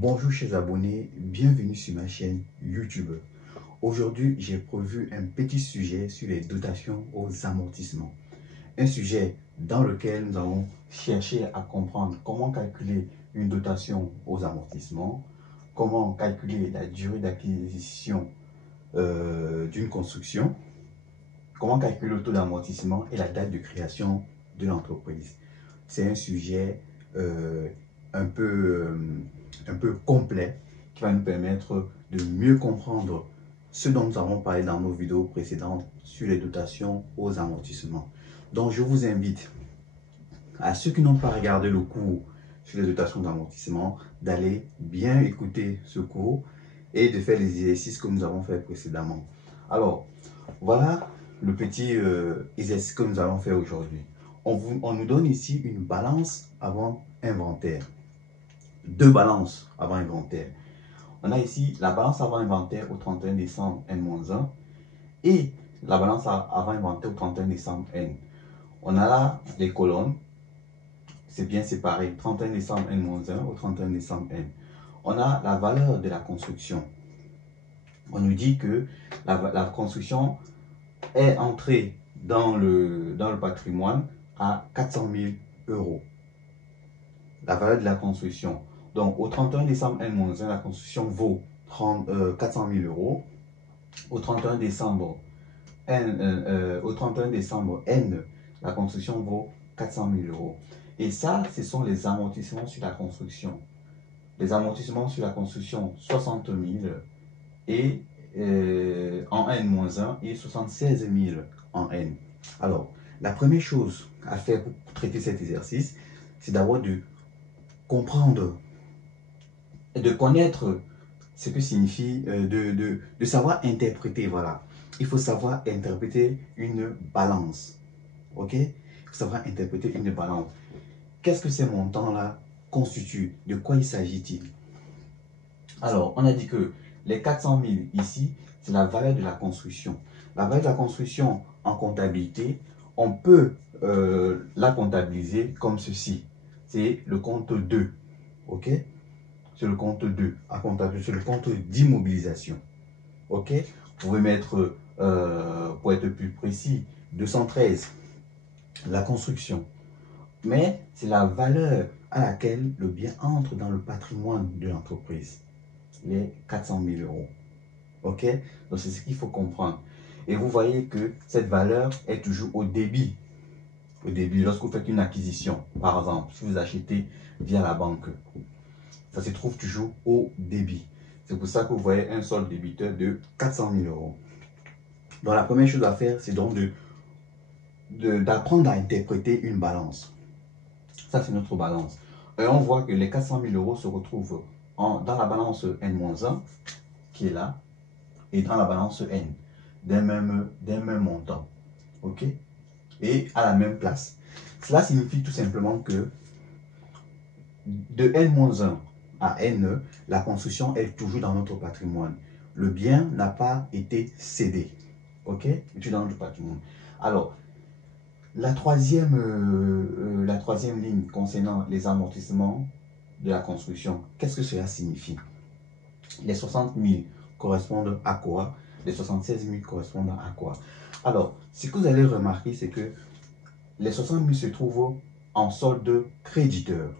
Bonjour chers abonnés, bienvenue sur ma chaîne YouTube. Aujourd'hui, j'ai prévu un petit sujet sur les dotations aux amortissements. Un sujet dans lequel nous allons chercher à comprendre comment calculer une dotation aux amortissements, comment calculer la durée d'acquisition d'une construction, comment calculer le taux d'amortissement et la date de création de l'entreprise. C'est un sujet un peu complet qui va nous permettre de mieux comprendre ce dont nous avons parlé dans nos vidéos précédentes sur les dotations aux amortissements. Donc je vous invite à ceux qui n'ont pas regardé le cours sur les dotations d'amortissement d'aller bien écouter ce cours et de faire les exercices que nous avons fait précédemment. Alors voilà le petit exercice que nous allons faire aujourd'hui. On nous donne ici une balance avant inventaire. Deux balances avant inventaire. On a ici la balance avant inventaire au 31 décembre N-1 et la balance avant inventaire au 31 décembre N. On a là les colonnes, c'est bien séparé, 31 décembre N-1 au 31 décembre N. On a la valeur de la construction. On nous dit que la construction est entrée dans le patrimoine à 400 000 euros. La valeur de la construction. Donc, au 31 décembre N-1, la construction vaut 400 000 euros. Au 31 décembre N, la construction vaut 400 000 euros. Et ça, ce sont les amortissements sur la construction. Les amortissements sur la construction, 60 000 et en N-1 et 76 000 en N. Alors, la première chose à faire pour traiter cet exercice, c'est d'abord de comprendre et de connaître ce que signifie, de savoir interpréter, voilà. Il faut savoir interpréter une balance, ok? Il faut savoir interpréter une balance. Qu'est-ce que ces montants-là constituent? De quoi il s'agit-il? Alors, on a dit que les 400 000 ici, c'est la valeur de la construction. La valeur de la construction en comptabilité, on peut la comptabiliser comme ceci. C'est le compte 2, ok? C'est le compte 2 à comptabiliser, c'est le compte d'immobilisation, ok? Vous pouvez mettre, pour être plus précis, 213, la construction. Mais c'est la valeur à laquelle le bien entre dans le patrimoine de l'entreprise, les 400 000 euros, ok? Donc c'est ce qu'il faut comprendre. Et vous voyez que cette valeur est toujours au débit. Au début, lorsque vous faites une acquisition, par exemple, si vous achetez via la banque, ça se trouve toujours au débit. C'est pour ça que vous voyez un solde débiteur de 400 000 euros. Donc la première chose à faire, c'est donc d'apprendre à interpréter une balance. Ça, c'est notre balance. Et on voit que les 400 000 euros se retrouvent dans la balance N-1, qui est là, et dans la balance N, d'un même montant. OK? Et à la même place. Cela signifie tout simplement que de N-1 à N, la construction est toujours dans notre patrimoine. Le bien n'a pas été cédé. OK? Il est toujours dans notre patrimoine. Alors, la troisième ligne concernant les amortissements de la construction, qu'est-ce que cela signifie? Les 60 000 correspondent à quoi? Les 76 000 correspondent à quoi? Alors, ce que vous allez remarquer, c'est que les 60 000 se trouvent en solde créditeur.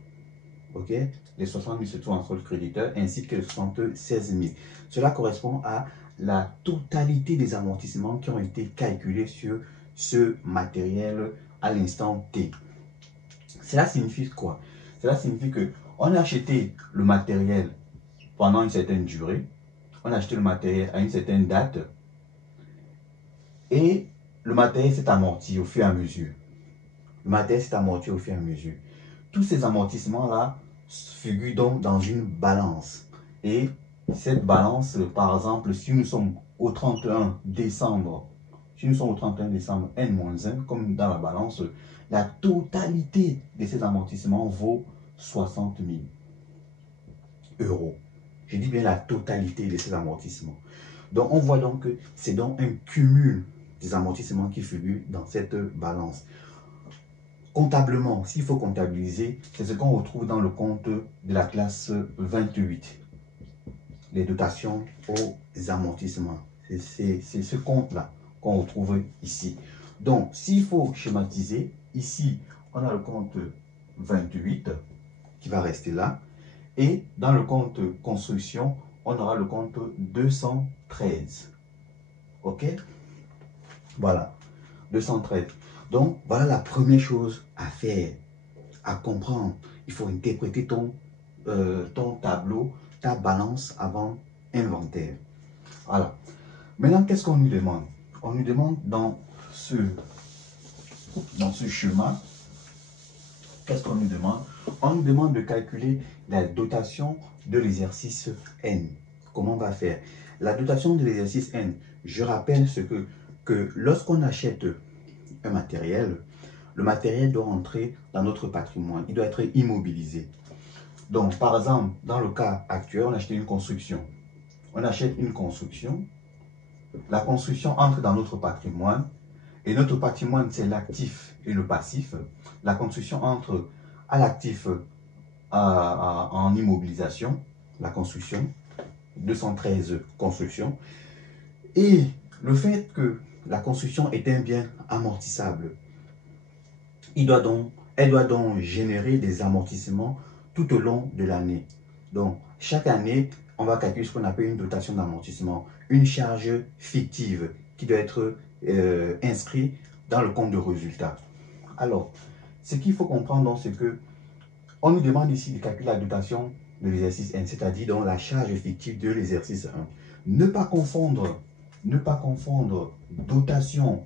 Ok? Les 60 000 se trouvent en solde créditeur ainsi que les 76 000. Cela correspond à la totalité des amortissements qui ont été calculés sur ce matériel à l'instant T. Cela signifie quoi? Cela signifie que on a acheté le matériel pendant une certaine durée, on a acheté le matériel à une certaine date et le matériel s'est amorti au fur et à mesure. Le matériel s'est amorti au fur et à mesure. Tous ces amortissements-là figurent donc dans une balance. Et cette balance, par exemple, si nous sommes au 31 décembre, N-1, comme dans la balance, la totalité de ces amortissements vaut 60 000 euros. Je dis bien la totalité de ces amortissements. Donc, on voit donc que c'est donc un cumul des amortissements qui figurent dans cette balance. comptablement, s'il faut comptabiliser, c'est ce qu'on retrouve dans le compte de la classe 28. Les dotations aux amortissements. C'est ce compte-là qu'on retrouve ici. Donc, s'il faut schématiser, ici, on a le compte 28 qui va rester là. Et dans le compte construction, on aura le compte 213. OK? Voilà, 213. Donc, voilà la première chose à faire, à comprendre. Il faut interpréter ton tableau, ta balance avant inventaire. Voilà. Maintenant, qu'est-ce qu'on nous demande? On nous demande dans ce schéma, qu'est-ce qu'on nous demande? On nous demande de calculer la dotation de l'exercice N. Comment on va faire? La dotation de l'exercice N, je rappelle que lorsqu'on achète un matériel, le matériel doit entrer dans notre patrimoine, il doit être immobilisé. Donc, par exemple, dans le cas actuel, on achète une construction. On achète une construction, la construction entre dans notre patrimoine, et notre patrimoine, c'est l'actif et le passif. La construction entre à l'actif en immobilisation, la construction, 213 construction, et le fait que la construction est un bien amortissable, elle doit donc générer des amortissements tout au long de l'année. Donc, chaque année, on va calculer ce qu'on appelle une dotation d'amortissement, une charge fictive qui doit être inscrite dans le compte de résultat. Alors, ce qu'il faut comprendre, c'est que on nous demande ici de calculer la dotation de l'exercice N, c'est-à-dire donc la charge fictive de l'exercice 1. Ne pas confondre dotation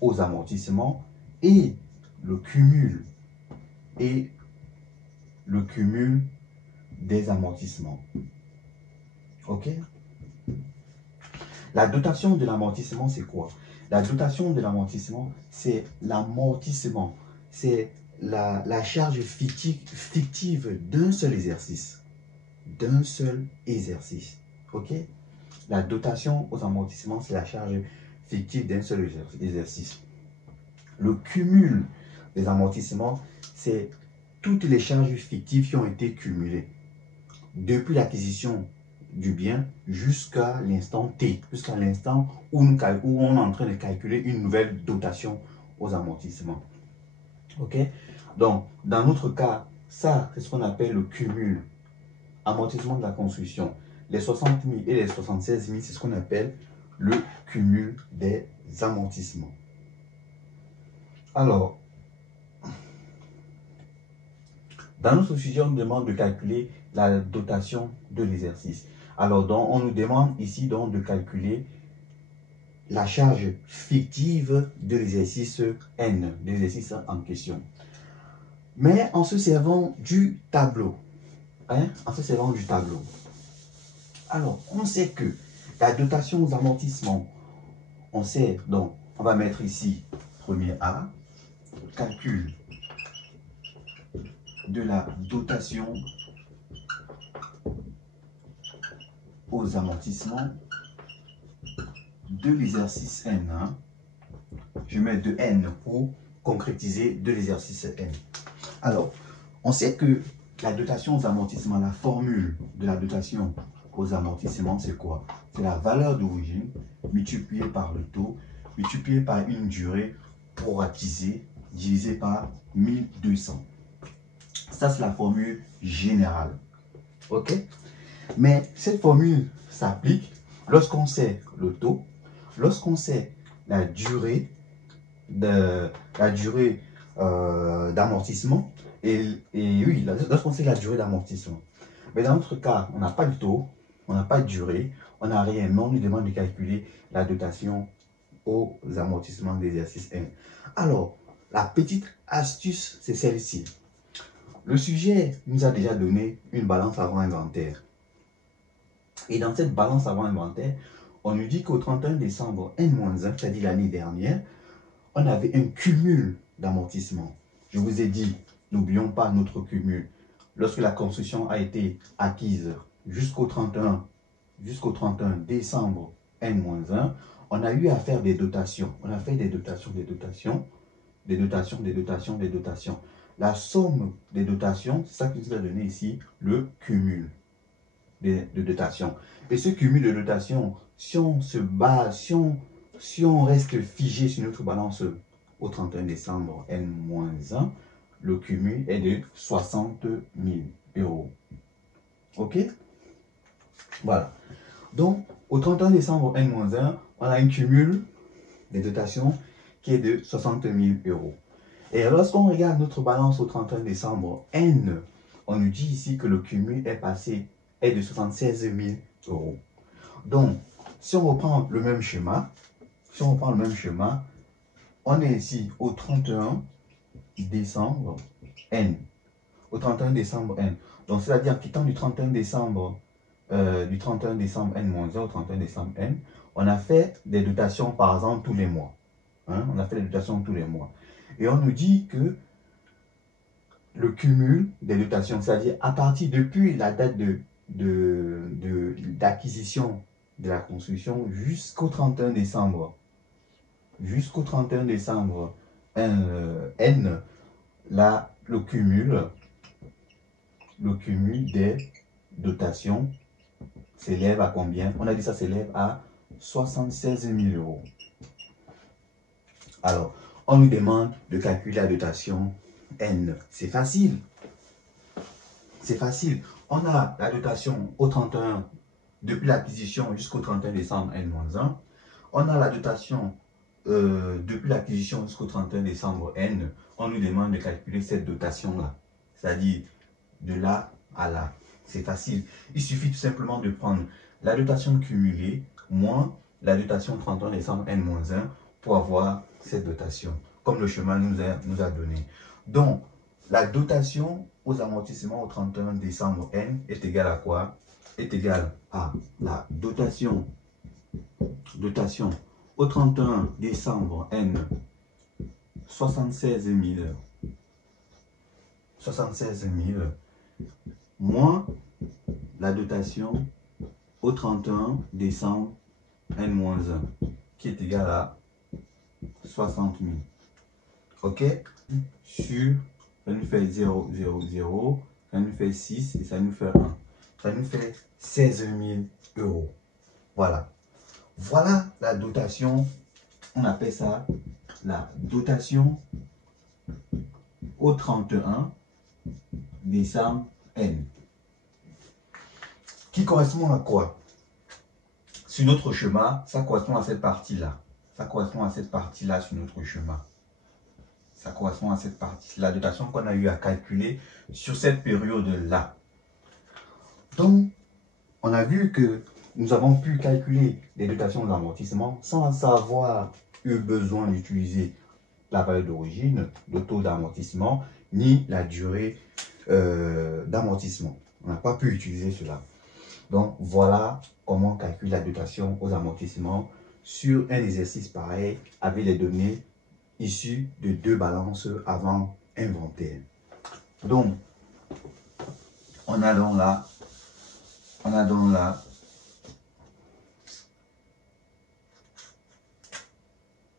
aux amortissements et le cumul des amortissements. OK? La dotation de l'amortissement, c'est quoi? La dotation de l'amortissement, c'est l'amortissement. C'est la charge fictive d'un seul exercice. D'un seul exercice. OK? La dotation aux amortissements, c'est la charge fictive d'un seul exercice. Le cumul des amortissements, c'est toutes les charges fictives qui ont été cumulées depuis l'acquisition du bien jusqu'à l'instant T, jusqu'à l'instant où on est en train de calculer une nouvelle dotation aux amortissements. OK? Donc, dans notre cas, ça, c'est ce qu'on appelle le cumul. Amortissement de la construction. Les 60 000 et les 76 000, c'est ce qu'on appelle le cumul des amortissements. Alors, dans notre sujet, on nous demande de calculer la dotation de l'exercice. Alors, donc, on nous demande ici donc de calculer la charge fictive de l'exercice N, de l'exercice en question. Mais en se servant du tableau. En se servant du tableau. Alors, on sait que la dotation aux amortissements, on sait, donc, on va mettre ici, premier A, calcul de la dotation aux amortissements de l'exercice N. Je mets de N pour concrétiser de l'exercice N. Alors, on sait que la dotation aux amortissements, la formule de la dotation aux amortissements, c'est quoi? C'est la valeur d'origine multipliée par le taux, multipliée par une durée proratisée, divisée par 1200. Ça, c'est la formule générale. OK? Mais cette formule s'applique lorsqu'on sait le taux, lorsqu'on sait la durée d'amortissement et oui, lorsqu'on sait la durée d'amortissement. Mais dans notre cas, on n'a pas de taux, on n'a pas de durée, on n'a rien, mais on nous demande de calculer la dotation aux amortissements d'exercice N. Alors, la petite astuce, c'est celle-ci. Le sujet nous a déjà donné une balance avant inventaire. Et dans cette balance avant inventaire, on nous dit qu'au 31 décembre N-1, c'est-à-dire l'année dernière, on avait un cumul d'amortissement. Je vous ai dit, n'oublions pas notre cumul. Lorsque la construction a été acquise jusqu'au 31 décembre N-1, on a eu à faire des dotations. On a fait des dotations. des dotations, des dotations, des dotations. La somme des dotations, c'est ça qui nous a donné ici le cumul de dotations. Et ce cumul de dotations, si on se base, si on reste figé sur notre balance au 31 décembre N-1, le cumul est de 60 000 euros. OK? Voilà. Donc, au 31 décembre N-1, on a un cumul des dotations qui est de 60 000 euros. Et lorsqu'on regarde notre balance au 31 décembre N, on nous dit ici que le cumul est de 76 000 euros. Donc, si on reprend le même schéma, on est ici au 31 décembre N. Au 31 décembre N. Donc, c'est-à-dire quittant du 31 décembre N-1 au 31 décembre N, on a fait des dotations, par exemple, tous les mois. Hein? On a fait des dotations tous les mois. Et on nous dit que le cumul des dotations, c'est-à-dire à partir depuis la date d'acquisition de la construction jusqu'au 31 décembre, N, là, le cumul des dotations s'élève à combien? On a dit ça s'élève à 76 000 euros. Alors, on nous demande de calculer la dotation N. C'est facile. C'est facile. On a la dotation au 31, depuis l'acquisition jusqu'au 31 décembre N-1. On a la dotation depuis l'acquisition jusqu'au 31 décembre N. On nous demande de calculer cette dotation-là. C'est-à-dire de là à là. C'est facile. Il suffit tout simplement de prendre la dotation cumulée moins la dotation 31 décembre N-1 pour avoir cette dotation, comme le chemin nous a donné. Donc, la dotation aux amortissements au 31 décembre N est égale à quoi? Est égale à la dotation au 31 décembre N, 76 000 moins la dotation au 31 décembre N-1 qui est égale à 60 000. OK? Sur, ça nous fait 0, 0, 0, ça nous fait 6 et ça nous fait 1. Ça nous fait 16 000 euros. Voilà. Voilà la dotation. On appelle ça la dotation au 31 décembre N. Qui correspond à quoi? Sur notre schéma, ça correspond à cette partie-là. Ça correspond à cette partie-là sur notre schéma. Ça correspond à cette partie, la dotation qu'on a eu à calculer sur cette période-là. Donc, on a vu que nous avons pu calculer les dotations d'amortissement sans avoir eu besoin d'utiliser la valeur d'origine, le taux d'amortissement, ni la durée d'amortissement. On n'a pas pu utiliser cela. Donc, voilà comment calculer la dotation aux amortissements sur un exercice pareil avec les données issues de 2 balances avant inventaire. Donc, on a donc là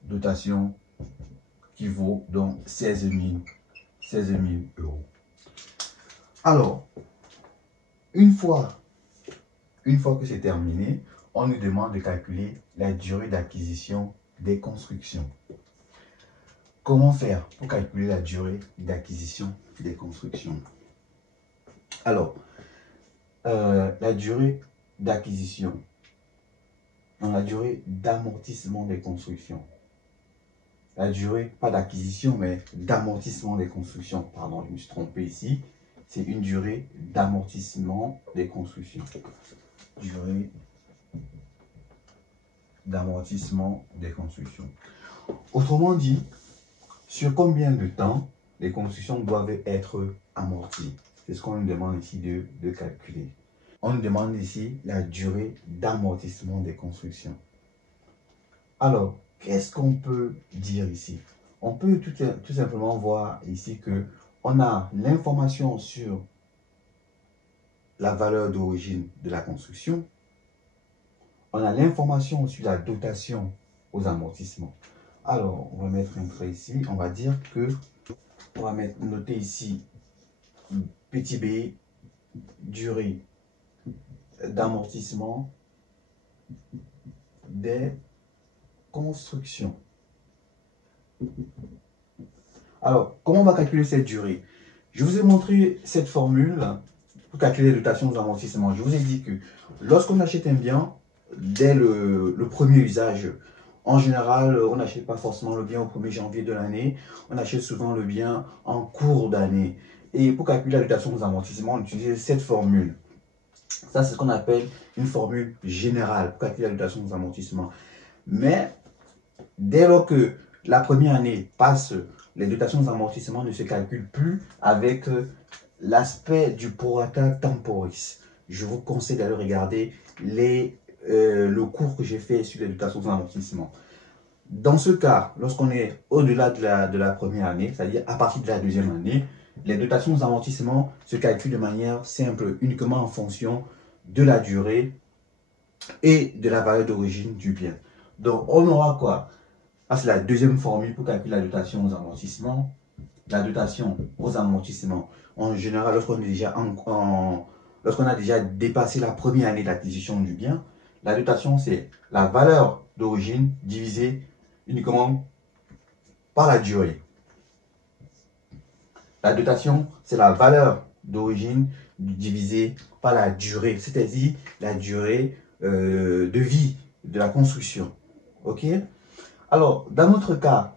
dotation qui vaut donc 16 000 euros. Alors, une fois que c'est terminé, on nous demande de calculer la durée d'acquisition des constructions. Comment faire pour calculer la durée d'acquisition des constructions? Alors, la durée d'acquisition, la durée d'amortissement des constructions. La durée, pas d'acquisition, mais d'amortissement des constructions. Pardon, je me suis trompé ici. C'est une durée d'amortissement des constructions. Durée d'amortissement des constructions. Autrement dit, sur combien de temps les constructions doivent être amorties? C'est ce qu'on nous demande ici de calculer. On nous demande ici la durée d'amortissement des constructions. Alors, qu'est-ce qu'on peut dire ici? On peut tout simplement voir ici que on a l'information sur la valeur d'origine de la construction. On a l'information sur la dotation aux amortissements. Alors, on va mettre un trait ici. On va dire que, on va noter ici, petit b, durée d'amortissement des constructions. Alors, comment on va calculer cette durée? Je vous ai montré cette formule pour calculer les dotations aux amortissements. Je vous ai dit que lorsqu'on achète un bien, dès le premier usage, en général, on n'achète pas forcément le bien au 1er janvier de l'année, on achète souvent le bien en cours d'année. Et pour calculer la dotation aux amortissements, on utilise cette formule. Ça, c'est ce qu'on appelle une formule générale pour calculer la dotation aux amortissements. Mais dès lors que la première année passe, les dotations aux amortissements ne se calculent plus avec l'aspect du prorata temporis. Je vous conseille d'aller regarder le cours que j'ai fait sur les dotations aux amortissements. Dans ce cas, lorsqu'on est au-delà de la première année, c'est-à-dire à partir de la deuxième année, les dotations aux amortissements se calculent de manière simple, uniquement en fonction de la durée et de la valeur d'origine du bien. Donc, on aura quoi? Ah, c'est la deuxième formule pour calculer la dotation aux amortissements. La dotation aux amortissements, en général, lorsqu'on a déjà dépassé la première année d'acquisition du bien, la dotation, c'est la valeur d'origine divisée uniquement par la durée. La dotation, c'est la valeur d'origine divisée par la durée, c'est-à-dire la durée de vie de la construction. OK? Alors, dans notre cas,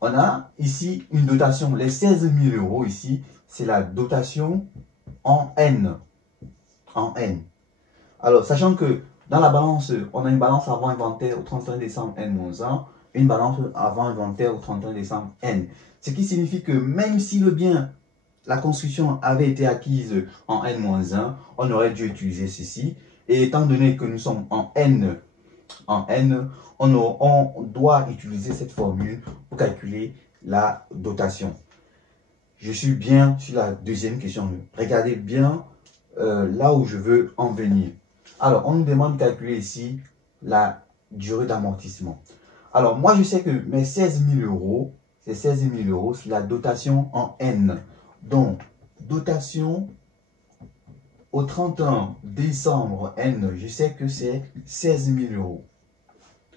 on a ici une dotation, les 16 000 euros ici, c'est la dotation en N. En N. Alors, sachant que dans la balance, on a une balance avant inventaire au 31 décembre N-1, une balance avant inventaire au 31 décembre N. Ce qui signifie que même si le bien, la construction avait été acquise en N-1, on aurait dû utiliser ceci. Et étant donné que nous sommes en N, on doit utiliser cette formule pour calculer la dotation. Je suis bien sur la deuxième question. Regardez bien là où je veux en venir. Alors, on nous demande de calculer ici la durée d'amortissement. Alors, moi, je sais que mes 16 000 euros, c'est 16 000 euros, c'est la dotation en N. Donc, dotation au 31 décembre N, je sais que c'est 16 000 euros.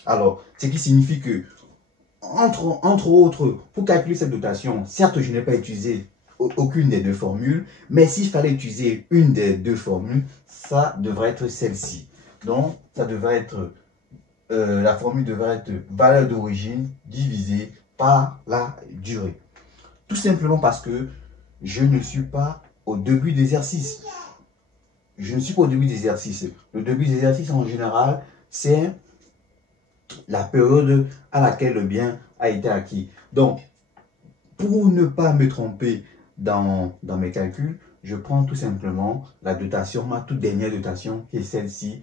Alors, ce qui signifie que, entre autres, pour calculer cette dotation, certes, je n'ai pas utilisé aucune des deux formules, mais s'il fallait utiliser une des deux formules, ça devrait être celle-ci. Donc, ça devrait être, la formule devrait être valeur d'origine divisée par la durée. Tout simplement parce que je ne suis pas au début d'exercice. Je ne suis pas au début d'exercice. Le début d'exercice, en général, c'est la période à laquelle le bien a été acquis. Donc, pour ne pas me tromper dans mes calculs, je prends tout simplement la dotation, ma toute dernière dotation, qui est celle-ci,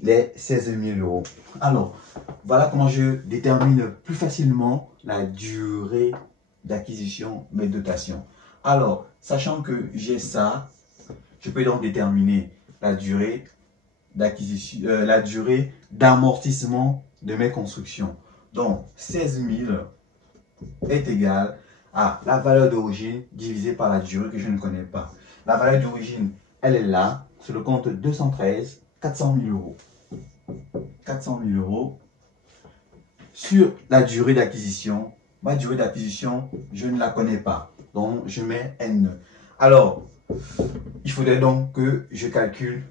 les 16 000 euros. Alors, voilà comment je détermine plus facilement la durée d'acquisition de mes dotations. Alors, sachant que j'ai ça, je peux donc déterminer la durée d'acquisition, la durée d'amortissement de mes constructions. Donc, 16 000 est égal à la valeur d'origine divisée par la durée que je ne connais pas. La valeur d'origine, elle est là, sur le compte 213, 400 000 euros. 400 000 euros sur la durée d'acquisition. Ma durée d'acquisition, je ne la connais pas. Donc, je mets N. Alors, il faudrait donc que je calcule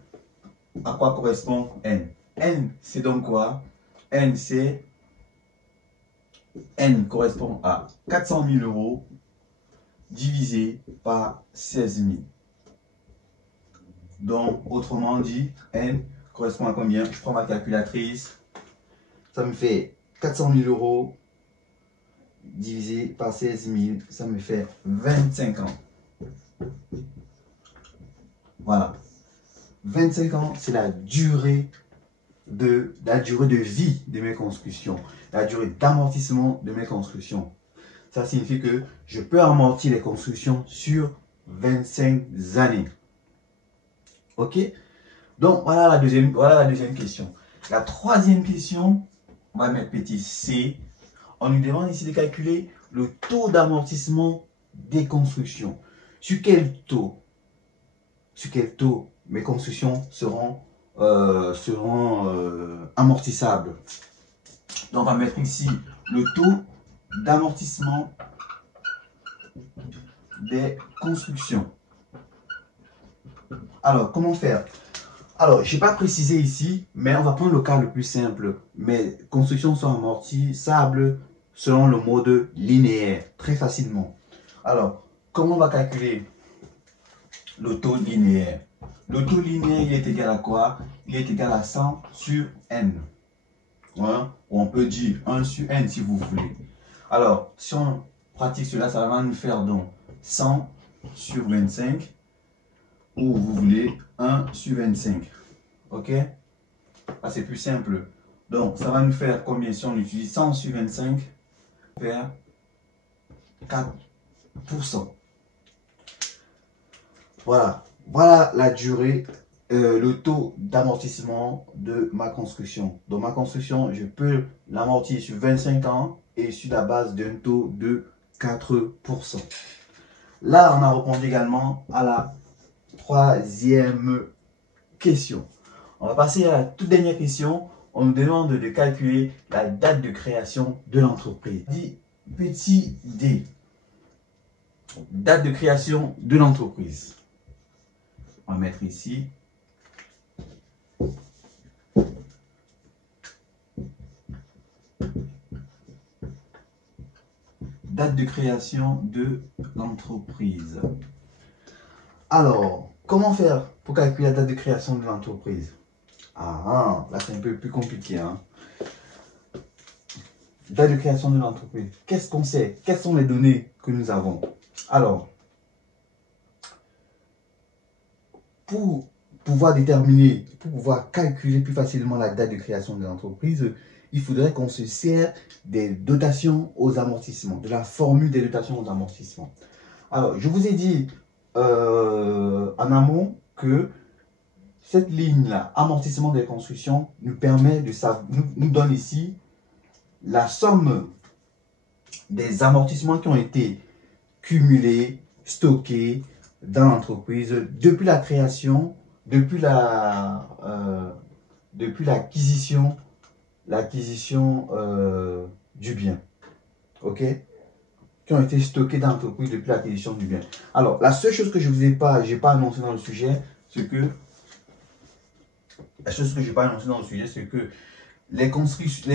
à quoi correspond N. N, c'est donc quoi? N, c'est... N correspond à 400 000 euros divisé par 16 000. Donc, autrement dit, N correspond à combien? Je prends ma calculatrice. Ça me fait 400 000 euros divisé par 16 000. Ça me fait 25 ans. Voilà. 25 ans, c'est la durée de vie de mes constructions, la durée d'amortissement de mes constructions. Ça signifie que je peux amortir les constructions sur 25 années. OK? Donc, voilà la deuxième question. La troisième question, on va mettre petit c. On nous demande ici de calculer le taux d'amortissement des constructions. Sur quel taux mes constructions seront amortissables? Donc, on va mettre ici le taux d'amortissement des constructions. Alors, comment faire? Alors, je n'ai pas précisé ici, mais on va prendre le cas le plus simple. Mes constructions sont amortissables selon le mode linéaire, très facilement. Alors, comment on va calculer le taux linéaire? Le taux linéaire, il est égal à quoi? Il est égal à 100 sur n. Hein? On peut dire 1 sur n si vous voulez. Alors, si on pratique cela, ça va nous faire donc 100 sur 25, ou vous voulez 1 sur 25. Ok? Ah, c'est plus simple. Donc, ça va nous faire combien si on utilise 100 sur 25? Faire 4%. Voilà. Voilà la durée, le taux d'amortissement de ma construction. Donc, ma construction, je peux l'amortir sur 25 ans et sur la base d'un taux de 4%. Là, on a répondu également à la troisième question. On va passer à la toute dernière question. On nous demande de calculer la date de création de l'entreprise. Petit d. Date de création de l'entreprise. On va mettre ici. Date de création de l'entreprise. Alors, comment faire pour calculer la date de création de l'entreprise? Ah, là c'est un peu plus compliqué. Hein? Date de création de l'entreprise. Qu'est-ce qu'on sait? Quelles sont les données que nous avons? Alors, pour pouvoir déterminer, pour pouvoir calculer plus facilement la date de création de l'entreprise, il faudrait qu'on se sert des dotations aux amortissements, de la formule des dotations aux amortissements. Alors, je vous ai dit en amont que cette ligne-là, amortissement des constructions, nous permet de savoir, nous donne ici la somme des amortissements qui ont été cumulés, stockés dans l'entreprise depuis la création, depuis l'acquisition du bien. Ok? Qui ont été stockés dans l'entreprise depuis l'acquisition du bien. Alors, la seule chose que je vous ai pas, annoncé dans le sujet, c'est que les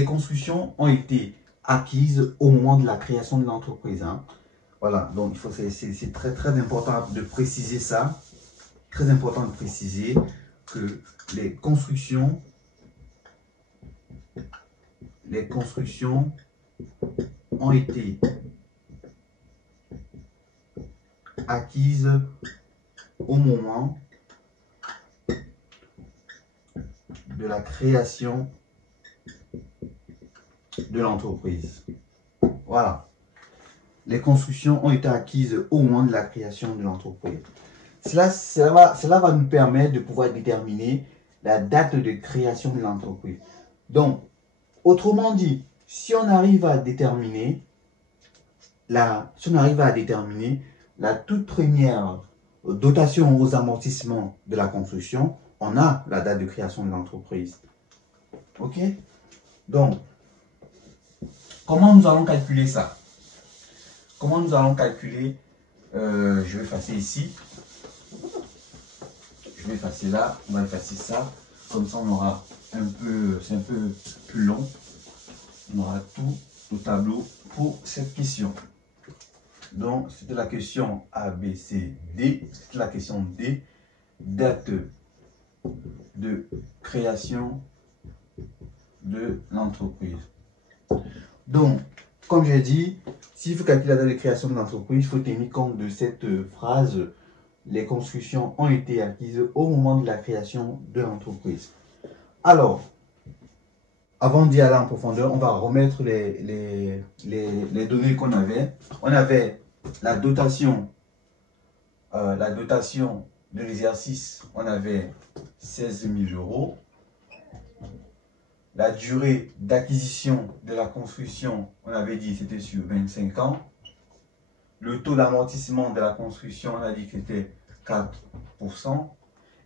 constructions ont été acquises au moment de la création de l'entreprise. Hein. Voilà, donc c'est très très important de préciser ça. Très important de préciser que les constructions ont été acquises au moment de la création de l'entreprise. Voilà. Les constructions ont été acquises au moment de la création de l'entreprise. Cela va nous permettre de pouvoir déterminer la date de création de l'entreprise. Donc, autrement dit, si on arrive à déterminer la toute première dotation aux amortissements de la construction, on a la date de création de l'entreprise. Ok? Donc, comment nous allons calculer ça? Comment nous allons calculer, je vais effacer ici. Je vais effacer là, on va effacer ça. Comme ça, on aura c'est un peu plus long. On aura tout le tableau pour cette question. Donc, c'était la question A, B, C, D. C'était la question D. Date de création de l'entreprise. Donc, comme j'ai dit, s'il faut calculer la date de création de l'entreprise, il faut tenir compte de cette phrase. Les constructions ont été acquises au moment de la création de l'entreprise. Alors, avant d'y aller en profondeur, on va remettre les données qu'on avait. On avait la dotation de l'exercice, on avait 16 000 euros. La durée d'acquisition de la construction, on avait dit c'était sur 25 ans. Le taux d'amortissement de la construction, on a dit que c'était 4%.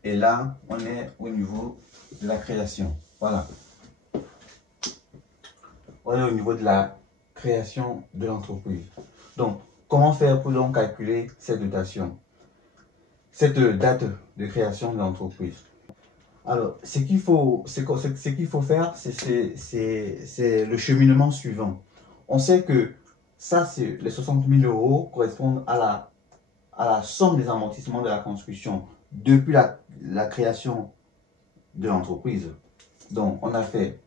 Et là, on est au niveau de la création. Voilà. On est au niveau de la création de l'entreprise. Donc, comment faire pour donc calculer cette dotation, cette date de création de l'entreprise? Alors, ce qu'il faut faire, c'est le cheminement suivant. On sait que ça, c'est les 60 000 euros correspondent à la somme des amortissements de la construction depuis la création de l'entreprise. Donc, on a fait,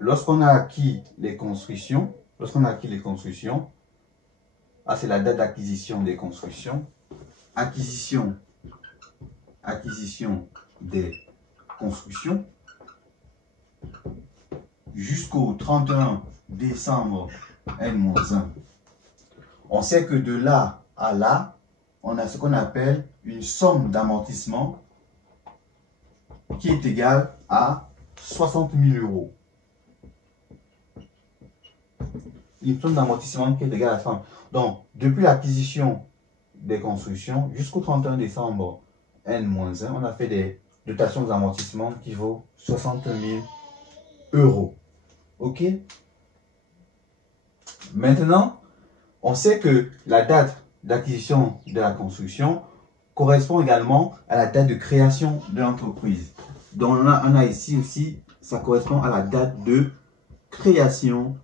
lorsqu'on a acquis les constructions, c'est la date d'acquisition des constructions, acquisition des construction jusqu'au 31 décembre N-1. On sait que de là à là, on a ce qu'on appelle une somme d'amortissement qui est égale à 60 000 euros. Une somme d'amortissement qui est égale à 100. Donc, depuis l'acquisition des constructions jusqu'au 31 décembre N-1, on a fait des dotations d'amortissement qui vaut 60 000 euros. OK? Maintenant, on sait que la date d'acquisition de la construction correspond également à la date de création de l'entreprise. Donc, on a ici aussi, ça correspond à la date de création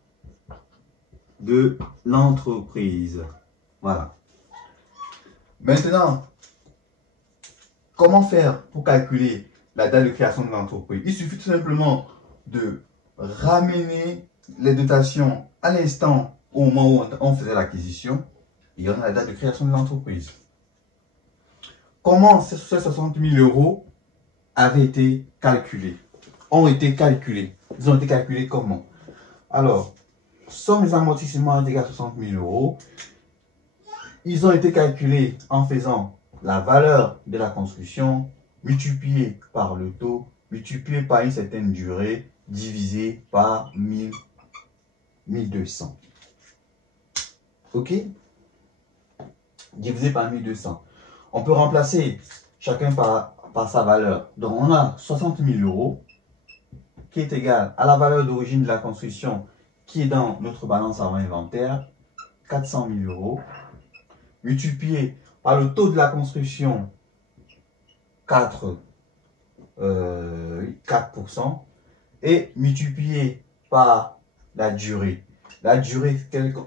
de l'entreprise. Voilà. Maintenant, comment faire pour calculer la date de création de l'entreprise? Il suffit tout simplement de ramener les dotations à l'instant au moment où on faisait l'acquisition et on a la date de création de l'entreprise. Comment ces 60 000 euros avaient été calculés? Ont été calculés. Ils ont été calculés comment? Alors, somme des amortissements égale à 60 000 euros. Ils ont été calculés en faisant la valeur de la construction multipliée par le taux, multiplié par une certaine durée, divisé par 1200. OK? Divisé par 1200. On peut remplacer chacun par sa valeur. Donc, on a 60 000 euros qui est égal à la valeur d'origine de la construction qui est dans notre balance avant inventaire, 400 000 euros, multiplié par le taux de la construction, 4%, et multiplié par la durée. La durée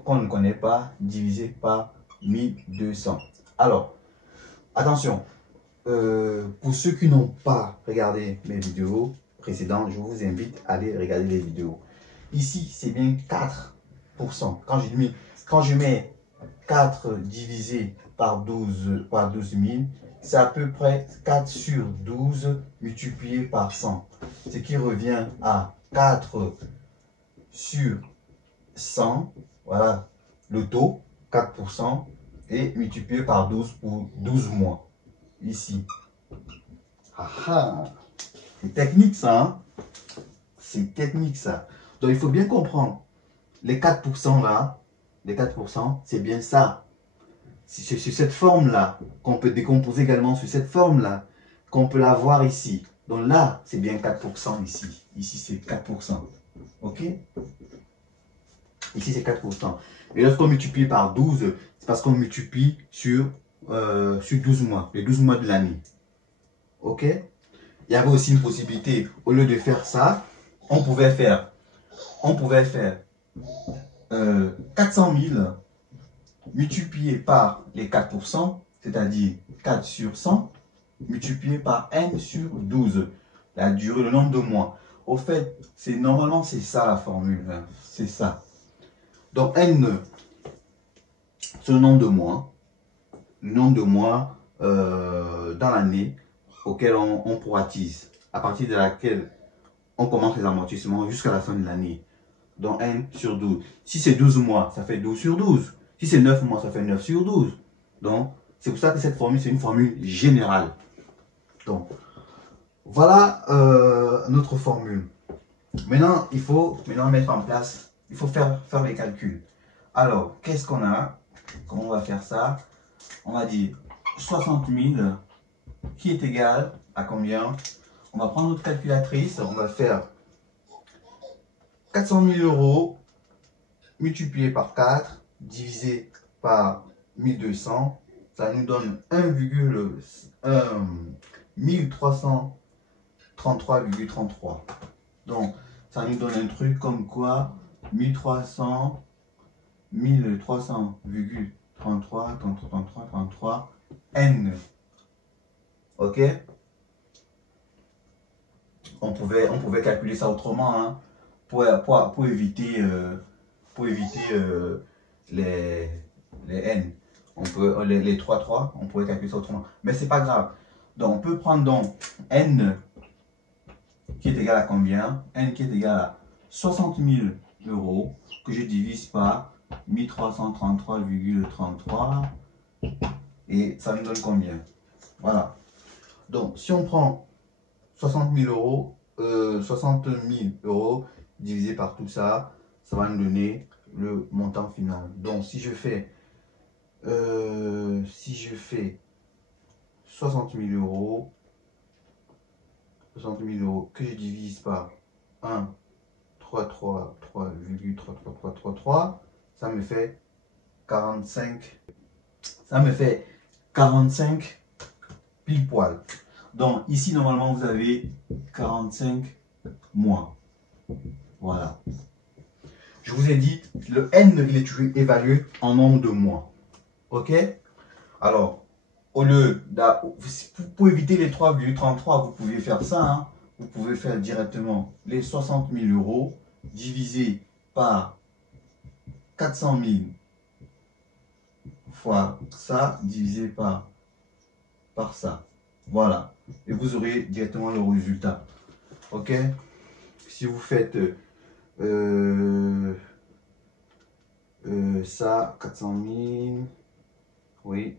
qu'on ne connaît pas, divisé par 1200. Alors, attention, pour ceux qui n'ont pas regardé mes vidéos précédentes, je vous invite à aller regarder les vidéos. Ici, c'est bien 4%. Quand je mets 4 divisé par 12 000, c'est à peu près 4 sur 12 multiplié par 100. Ce qui revient à 4 sur 100. Voilà le taux, 4%, et multiplié par 12 pour 12 mois. Ici. C'est technique ça. Hein? C'est technique ça. Donc il faut bien comprendre. Les 4% là, les 4%, c'est bien ça. C'est sur cette forme-là qu'on peut décomposer également sur cette forme-là, qu'on peut l'avoir ici. Donc là, c'est bien 4% ici. Ici, c'est 4%. OK? Ici, c'est 4%. Et lorsqu'on multiplie par 12, c'est parce qu'on multiplie sur 12 mois, les 12 mois de l'année. OK? Il y avait aussi une possibilité, au lieu de faire ça, on pouvait faire 400 000 multiplié par les 4%, c'est-à-dire 4 sur 100, multiplié par n sur 12, la durée, le nombre de mois. Au fait, normalement, c'est ça la formule. Hein. C'est ça. Donc, n, c'est le nombre de mois. Le nombre de mois dans l'année auquel on proratise, à partir de laquelle on commence les amortissements jusqu'à la fin de l'année. Donc, n sur 12. Si c'est 12 mois, ça fait 12 sur 12. Si c'est 9 mois, ça fait 9 sur 12. Donc, c'est pour ça que cette formule, c'est une formule générale. Donc, voilà notre formule. Maintenant, il faut mettre en place, il faut faire les calculs. Alors, qu'est-ce qu'on a? Comment on va faire ça? On va dire 60 000 qui est égal à combien? On va prendre notre calculatrice, on va faire 400 000 euros multiplié par 4 divisé par 1200. Ça nous donne 1333,33. Donc, ça nous donne un truc comme quoi 1300,33 N. Ok? On pouvait calculer ça autrement, hein, pour éviter, les N. On peut, les 3, on pourrait calculer ça autrement. Mais c'est pas grave. Donc, on peut prendre donc N qui est égal à combien? N qui est égal à 60 000 euros que je divise par 1333,33 et ça nous donne combien? Voilà. Donc, si on prend 60 000 euros divisé par tout ça, ça va nous donner le montant final. Donc, si je fais 60 000 euros, que je divise par 1,333, ça me fait 45. Ça me fait 45 pile poil. Donc ici, normalement, vous avez 45 mois. Voilà. Je vous ai dit, le N, il est toujours évalué en nombre de mois. OK? Alors, au lieu pour éviter les 3,33, vous pouvez faire ça. Hein. Vous pouvez faire directement les 60 000 euros divisé par 400 000 fois ça divisé par ça. Voilà. Et vous aurez directement le résultat. OK? Si vous faites ça, 400 000, oui,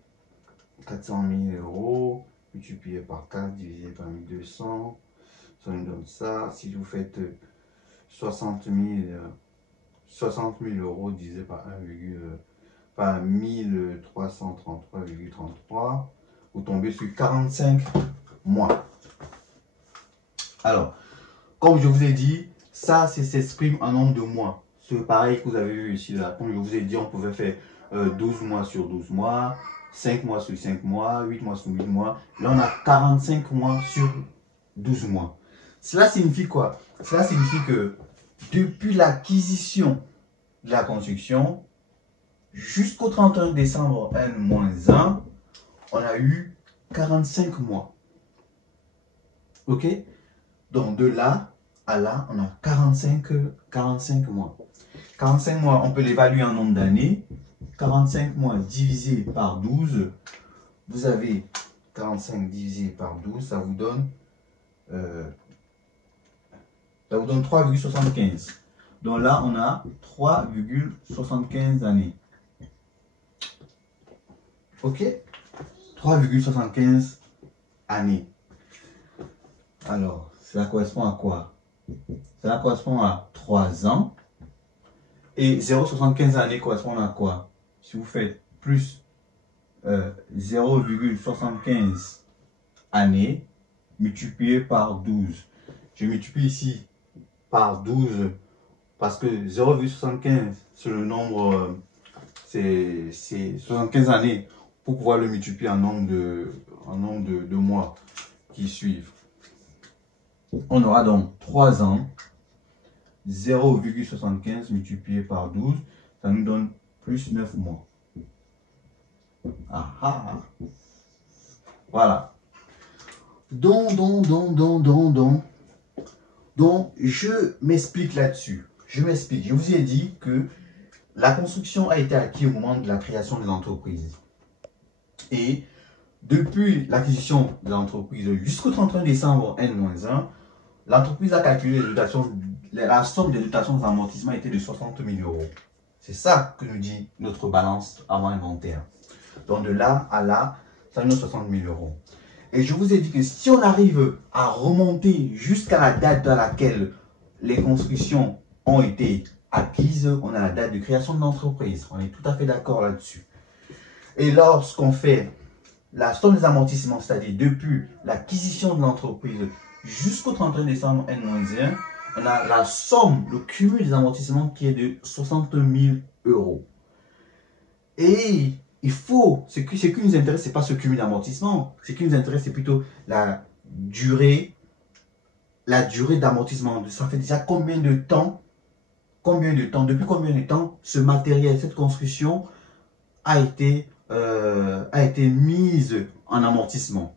400 000 euros, multiplié par 4, divisé par 1200, ça nous donne ça. Si vous faites 60 000 euros divisé par 1333,33, vous tombez sur 45 mois. Alors, comme je vous ai dit, ça s'exprime en nombre de mois. C'est pareil que vous avez vu ici là. Comme je vous ai dit, on pouvait faire 12 mois sur 12 mois, 5 mois sur 5 mois, 8 mois sur 8 mois. Là, on a 45 mois sur 12 mois. Cela signifie quoi? Cela signifie que depuis l'acquisition de la construction jusqu'au 31 décembre N-1, on a eu 45 mois. OK? Donc, de là à là, on a 45 mois. 45 mois, on peut l'évaluer en nombre d'années. 45 mois divisé par 12, vous avez 45 divisé par 12, ça vous donne 3,75. Donc là, on a 3,75 années. OK? 3,75 années. Alors, ça correspond à quoi? Cela correspond à 3 ans. Et 0,75 années correspond à quoi? Si vous faites plus 0,75 années multiplié par 12. Je multiplie ici par 12 parce que 0,75 c'est le nombre, c'est 75 années pour pouvoir le multiplier en nombre de mois qui suivent. On aura donc 3 ans, 0,75 multiplié par 12, ça nous donne plus 9 mois. Ah ah. Voilà. Donc, je m'explique là-dessus. Je m'explique. Je vous ai dit que la construction a été acquise au moment de la création de l'entreprise. Et depuis l'acquisition de l'entreprise jusqu'au 31 décembre N-1, l'entreprise a calculé les dotations, la somme des dotations d'amortissement était de 60 000 euros. C'est ça que nous dit notre balance avant inventaire. Donc de là à là, ça nous donne 60 000 euros. Et je vous ai dit que si on arrive à remonter jusqu'à la date dans laquelle les constructions ont été acquises, on a la date de création de l'entreprise. On est tout à fait d'accord là-dessus. Et lorsqu'on fait la somme des amortissements, c'est-à-dire depuis l'acquisition de l'entreprise jusqu'au 31 décembre N-1, on a la somme, le cumul des amortissements qui est de 60 000 euros. Et il faut, ce qui nous intéresse, ce n'est pas ce cumul d'amortissement. Ce qui nous intéresse, c'est plutôt la durée d'amortissement. Ça fait déjà combien de temps, depuis combien de temps ce matériel, cette construction a été mise en amortissement.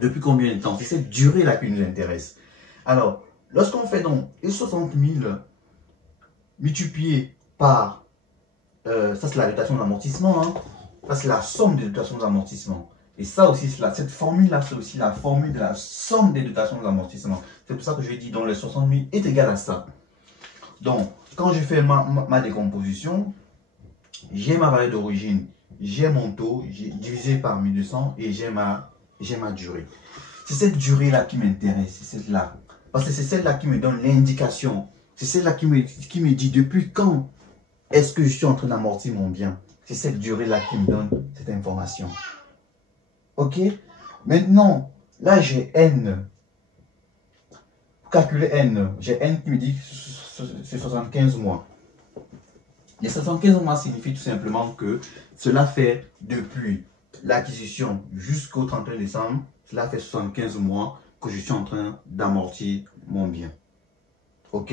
Depuis combien de temps? C'est cette durée-là qui nous intéresse. Alors, lorsqu'on fait donc les 60 000 multiplié par, ça c'est la dotation d'amortissement, hein, ça c'est la somme des dotations d'amortissement. Et ça aussi, cette formule-là, c'est aussi la formule de la somme des dotations d'amortissement. C'est pour ça que je dis donc les 60 000 est égal à ça. Donc, quand je fais ma décomposition, j'ai ma valeur d'origine, j'ai mon taux, j'ai divisé par 1200 et j'ai ma durée. C'est cette durée-là qui m'intéresse, c'est celle-là. Parce que c'est celle-là qui me donne l'indication. C'est celle-là qui me dit depuis quand est-ce que je suis en train d'amortir mon bien. C'est cette durée-là qui me donne cette information. Ok? Maintenant, là j'ai N. Pour calculer N, j'ai N qui me dit que c'est 75 mois. Les 75 mois signifie tout simplement que cela fait depuis l'acquisition jusqu'au 31 décembre, cela fait 75 mois que je suis en train d'amortir mon bien. Ok?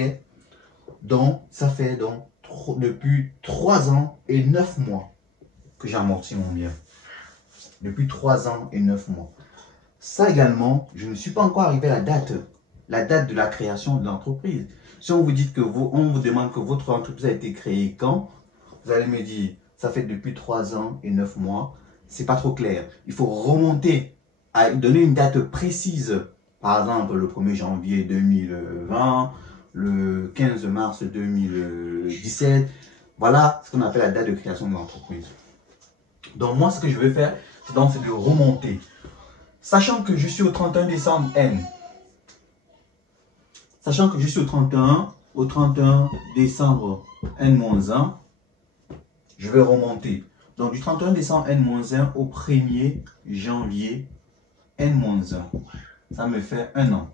Donc, ça fait donc depuis 3 ans et 9 mois que j'amortis mon bien. Depuis 3 ans et 9 mois. Ça également, je ne suis pas encore arrivé à la date de la création de l'entreprise. Si on vous dit que on vous demande que votre entreprise a été créée quand, vous allez me dire, ça fait depuis 3 ans et 9 mois. C'est pas trop clair. Il faut remonter à donner une date précise. Par exemple, le 1er janvier 2020, le 15 mars 2017. Voilà ce qu'on appelle la date de création de l'entreprise. Donc moi, ce que je vais faire, c'est de remonter. Sachant que je suis au 31 décembre N. Sachant que je suis au 31 décembre N-1, je vais remonter. Donc du 31 décembre N-1 au 1er janvier N-1. Ça me fait 1 an.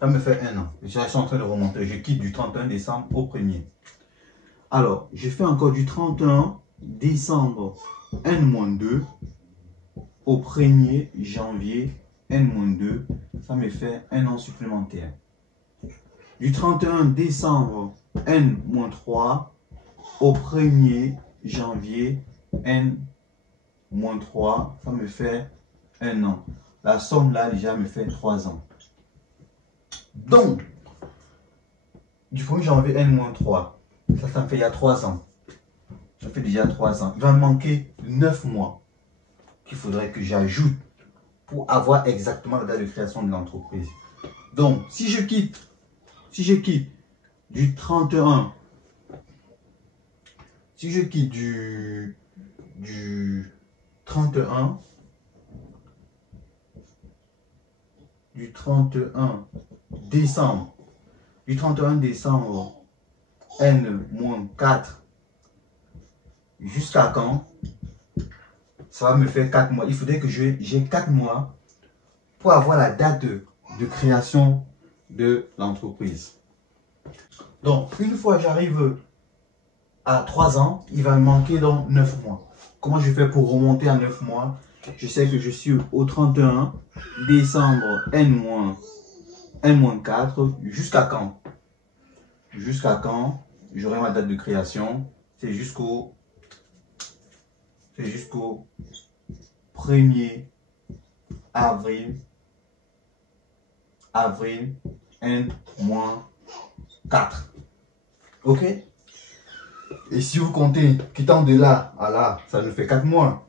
Ça me fait 1 an. Je suis en train de remonter. Je quitte du 31 décembre au 1er. Alors, je fais encore du 31 décembre N-2 au 1er janvier N-2. Ça me fait 1 an supplémentaire. Du 31 décembre N-3 au 1er janvier N-3, ça me fait 1 an. La somme là déjà me fait 3 ans. Donc, du 1er janvier N-3, ça me fait il y a 3 ans. Ça fait déjà 3 ans. Il va me manquer 9 mois qu'il faudrait que j'ajoute pour avoir exactement la date de création de l'entreprise. Donc, si je quitte du 31, si je quitte du 31 décembre, du 31 décembre N-4 jusqu'à quand? Ça va me faire 4 mois. Il faudrait que j'ai 4 mois pour avoir la date de création de l'entreprise. Donc, une fois que j'arrive à 3 ans, il va me manquer donc 9 mois. Comment je fais pour remonter à 9 mois? Je sais que je suis au 31 décembre N-4 jusqu'à quand? Jusqu'à quand j'aurai ma date de création? C'est jusqu'au 1er avril N-4. Ok? Et si vous comptez, quittant de là à là, ça nous fait 4 mois.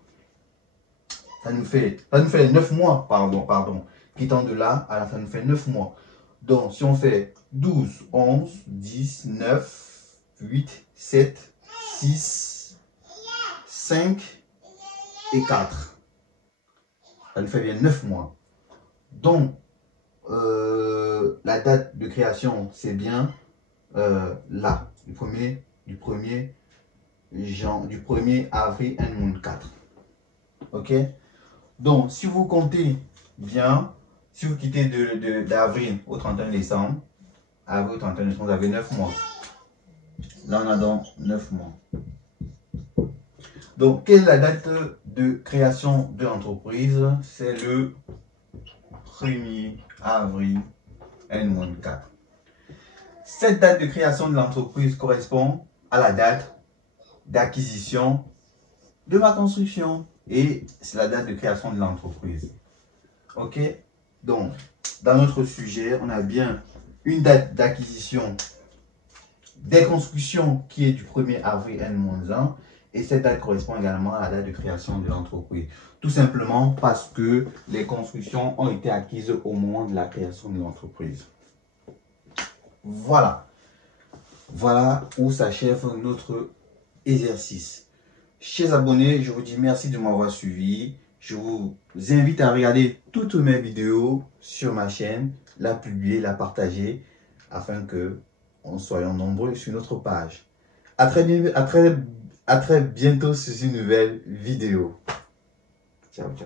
Ça nous fait 9 mois, pardon. Quittant de là à là, ça nous fait 9 mois. Donc, si on fait 12, 11, 10, 9, 8, 7, 6, 5 et 4. Ça nous fait bien 9 mois. Donc, la date de création, c'est bien là, du 1er avril 2004. Ok? Donc, si vous comptez bien, si vous quittez d'avril au 31 décembre, avril au 31 décembre, vous avez 9 mois. Là, on a donc 9 mois. Donc, quelle est la date de création de l'entreprise? C'est le 1er avril N-4. Cette date de création de l'entreprise correspond à la date d'acquisition de ma construction et c'est la date de création de l'entreprise. Ok? Donc, dans notre sujet, on a bien une date d'acquisition des constructions qui est du 1er avril N-1 et cette date correspond également à la date de création de l'entreprise. Tout simplement parce que les constructions ont été acquises au moment de la création de l'entreprise. Voilà. Voilà où s'achève notre exercice. Chers abonnés, je vous dis merci de m'avoir suivi. Je vous invite à regarder toutes mes vidéos sur ma chaîne, la publier, la partager, afin que nous soyons nombreux sur notre page. À très bientôt sur une nouvelle vidéo. Ciao, ciao.